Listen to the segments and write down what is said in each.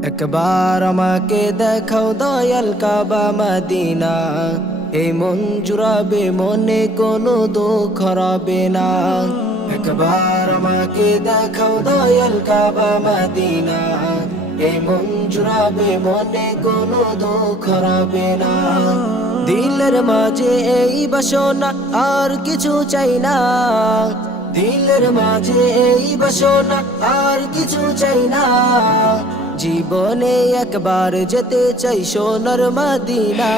একবার আমাকে দেখাও দয়াল কাবা মদিনা, এই মন জুড়াবে মনে কোনো দুঃখ রবে না। একবার আমাকে দেখাও দয়াল কাবা মদিনা, এই মন জুড়াবে মনে কোনো দুঃখ রবে না। দিলের মাঝে এই বাসনা আর কিছু চাই না, দিলের মাঝে এই বাসনা আর কিছু চাই না। জীবনে একবার যেতে চাই সোনার Medina,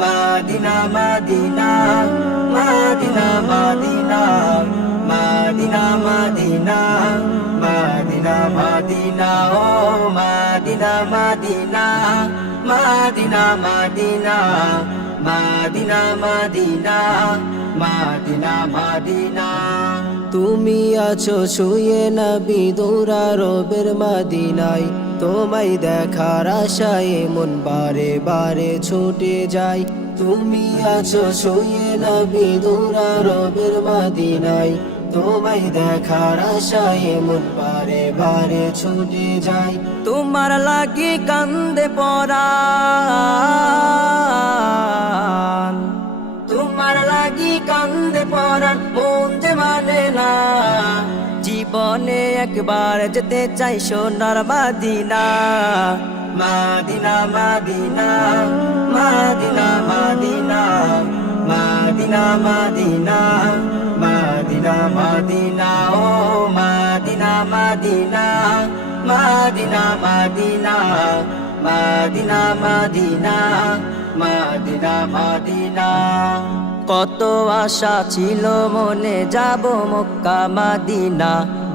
Medina Medina Medina Medina Medina Medina Medina Medina ও Medina Medina Medina Medina Medina Medina Medina Medina. তুমি আছো শুয়ে নবী দুরারবের মদিনায়, তোমায় দেখার আশায় মন বারে বারে ছুটে যায়। তুমি আছো শুয়ে নবী দুরারবের মদিনায়, তোমায় দেখার আশায় মন বারে বারে ছুটে যায়। তোমার লাগি কান্দে পরাণ, তোমার লাগি কান্দে পরাণ মন যে মানে না। জীবনে একবার যেতে চাই সোনার Medina, Medina Medina Medina Medina Medina Medina Medina Medina ও Medina Medina Medina Medina Medina Medina Medina Medina. কত আশা ছিল মনে যাব মক্কা মদিনা,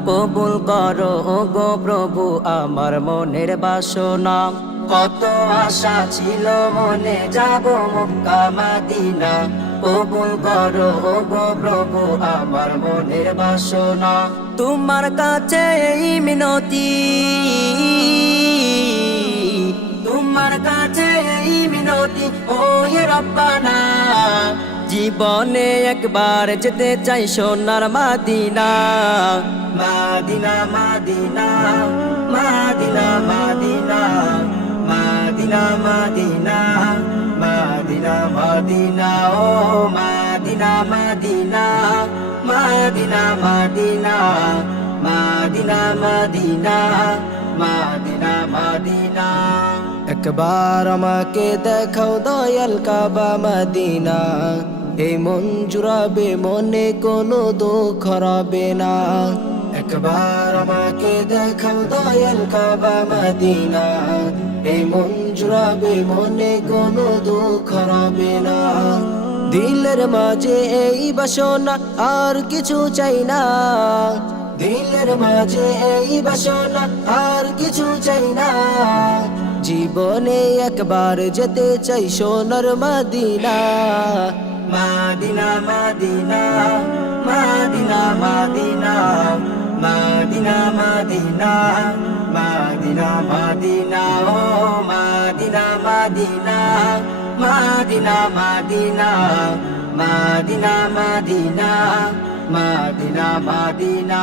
কবুল করো গো প্রভু আমার মনের বাসনা। কত আশা ছিল মনে যাব মক্কা মদিনা, কবুল করো গো প্রভু আমার মনের বাসনা। তোমার কাছে এই মিনতি, তোমার কাছে এই মিনতি ও রব্বানা। জীবনে একবার যেতে চাই সোনার Medina, Medina Medina Medina Medina Medina Medina Medina Medina ও Medina Medina Medina Medina Medina Medina Medina Medina. একবার আমাকে দেখাও দয়াল কাবা মদিনা, এই মন জুড়াবে মনে কোনো দুঃখ রবে না। একবার আমাকে দেখাও দয়াল কাবা মদিনা, এই মন জুড়াবে মনে কোনো দুঃখ রবে না। দিলের মাঝে এই বাসনা আর কিছু চাই না, দিলের মাঝে এই বাসনা আর কিছু চাই না। জীবনে একবার যেতে চাই সোনার Medina, Medina Medina Medina Medina Medina Medina Medina Medina ও Medina Medina Medina Medina Medina Medina Medina Medina.